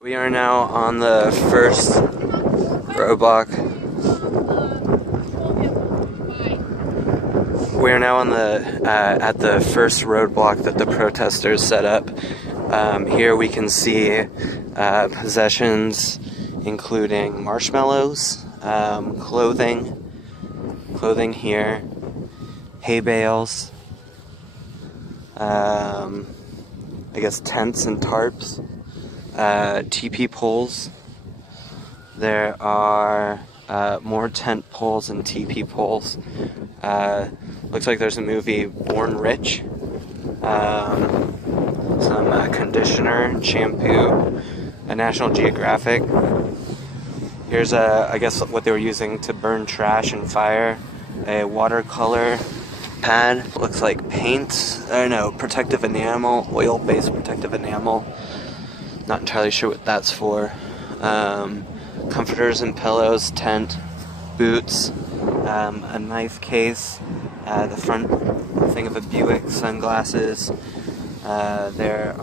We are now on the first roadblock. We are now on the at the first roadblock that the protesters set up. Here we can see possessions including marshmallows, clothing here, hay bales, I guess tents and tarps. TP poles. There are more tent poles and TP poles. Looks like there's a movie, Born Rich. Some conditioner, shampoo, a National Geographic. Here's I guess what they were using to burn trash and fire. A watercolor pad. Looks like paint. I don't know, protective enamel, oil-based protective enamel. Not entirely sure what that's for. Comforters and pillows, tent, boots, a knife case, the front thing of a Buick, sunglasses. There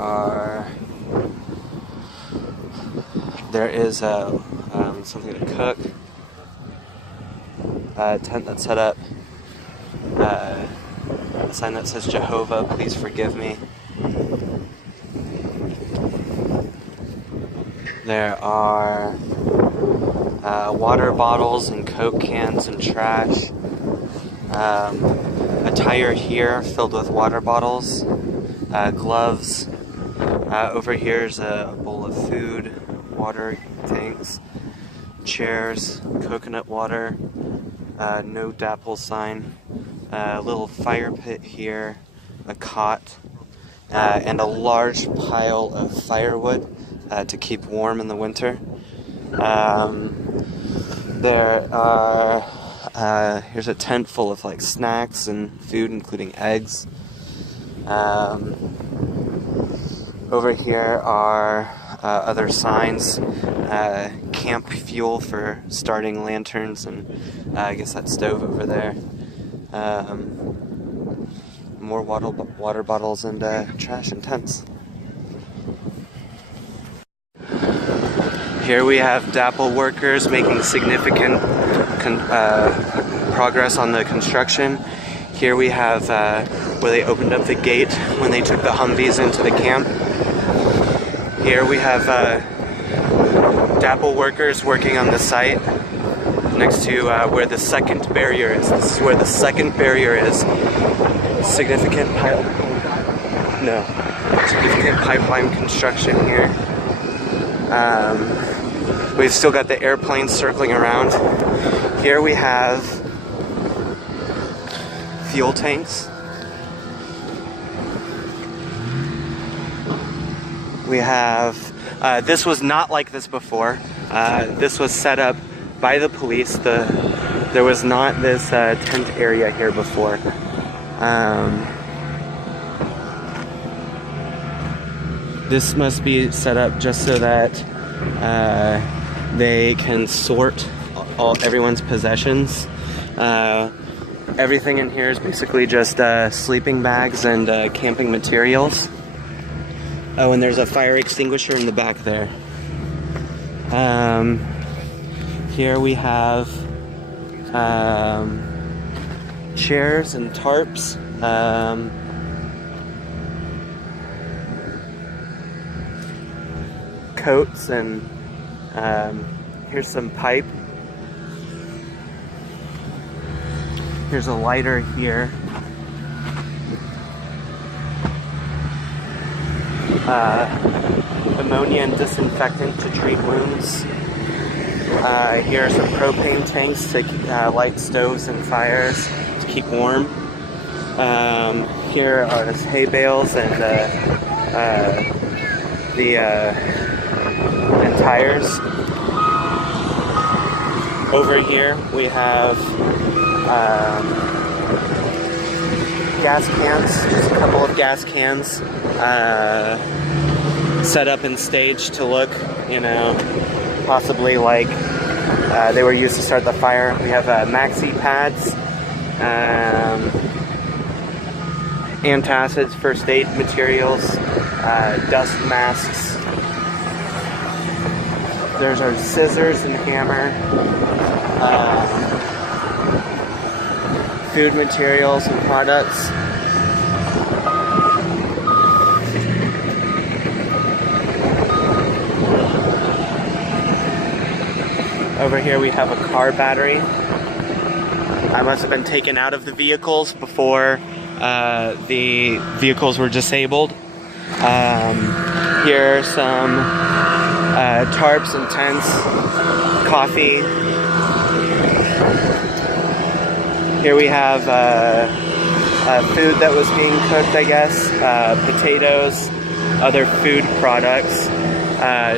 is something to cook. A tent that's set up. A sign that says Jehovah, please forgive me. There are water bottles and Coke cans and trash. A tire here filled with water bottles, gloves. Over here's a bowl of food, water things, chairs, coconut water, no dapple sign, a little fire pit here, a cot, and a large pile of firewood to keep warm in the winter. Here's a tent full of like snacks and food, including eggs. Over here are other signs, camp fuel for starting lanterns, and I guess that stove over there. More water bottles and trash and tents. Here we have DAPL workers making significant progress on the construction. Here we have where they opened up the gate when they took the Humvees into the camp. Here we have DAPL workers working on the site next to where the second barrier is. This is where the second barrier is. Significant pipeline construction here. We've still got the airplanes circling around. Here we have fuel tanks. We have, this was not like this before. This was set up by the police. There was not this tent area here before. This must be set up just so that they can sort everyone's possessions. Everything in here is basically just sleeping bags and camping materials. Oh, and there's a fire extinguisher in the back there. Here we have chairs and tarps. Coats, and here's some pipe. Here's a lighter here. Ammonia and disinfectant to treat wounds. Here are some propane tanks to light stoves and fires to keep warm. Here are hay bales and tires. Over here we have gas cans, just a couple of gas cans set up and staged to look, possibly like they were used to start the fire. We have maxi pads, antacids, first aid materials, dust masks, There's our scissors and hammer. Food materials and products. Over here we have a car battery. I must have been taken out of the vehicles before the vehicles were disabled. Here are some tarps and tents, coffee. Here we have food that was being cooked, I guess, potatoes, other food products,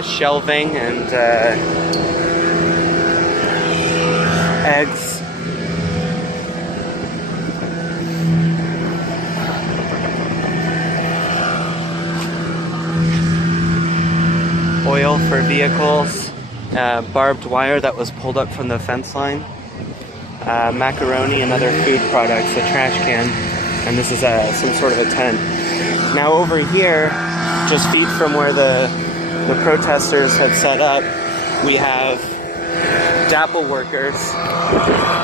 shelving and eggs. Oil for vehicles, barbed wire that was pulled up from the fence line, macaroni and other food products, a trash can, and this is some sort of a tent. Now over here, just feet from where the protesters had set up, we have DAPL workers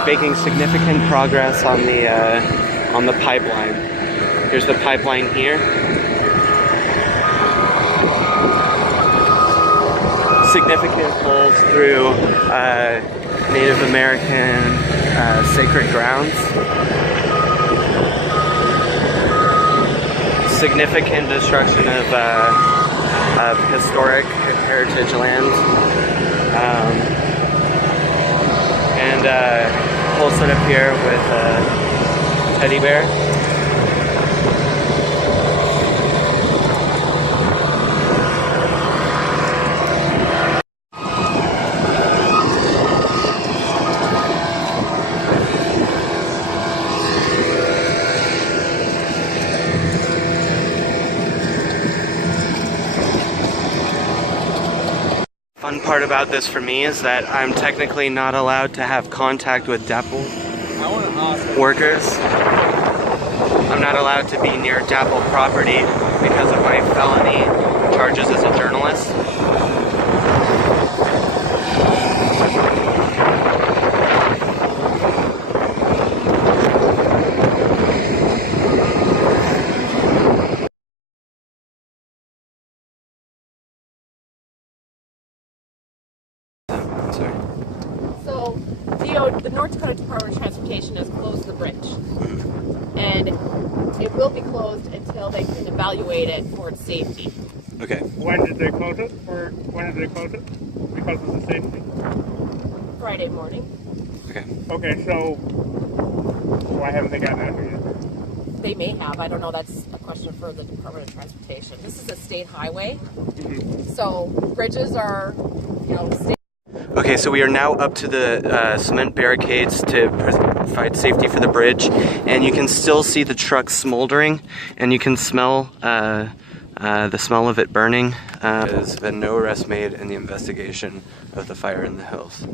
making significant progress on the pipeline. Here's the pipeline here. Significant holes through Native American sacred grounds. Significant destruction of historic heritage land. And whole setup here with a teddy bear. Fun part about this for me is that I'm technically not allowed to have contact with DAPL workers. I'm not allowed to be near DAPL property because of my felony charges as a journalist. So, the North Dakota Department of Transportation has closed the bridge, and it will be closed until they can evaluate it for its safety. Okay. When did they close it? Or when did they close it? Because of the safety? Friday morning. Okay. Okay, so why haven't they gotten out here yet? They may have. I don't know. That's a question for the Department of Transportation. This is a state highway, so bridges are, state. Okay, so we are now up to the cement barricades to provide safety for the bridge, and you can still see the truck smoldering, and you can smell the smell of it burning. There's been no arrest made in the investigation of the fire in the hills.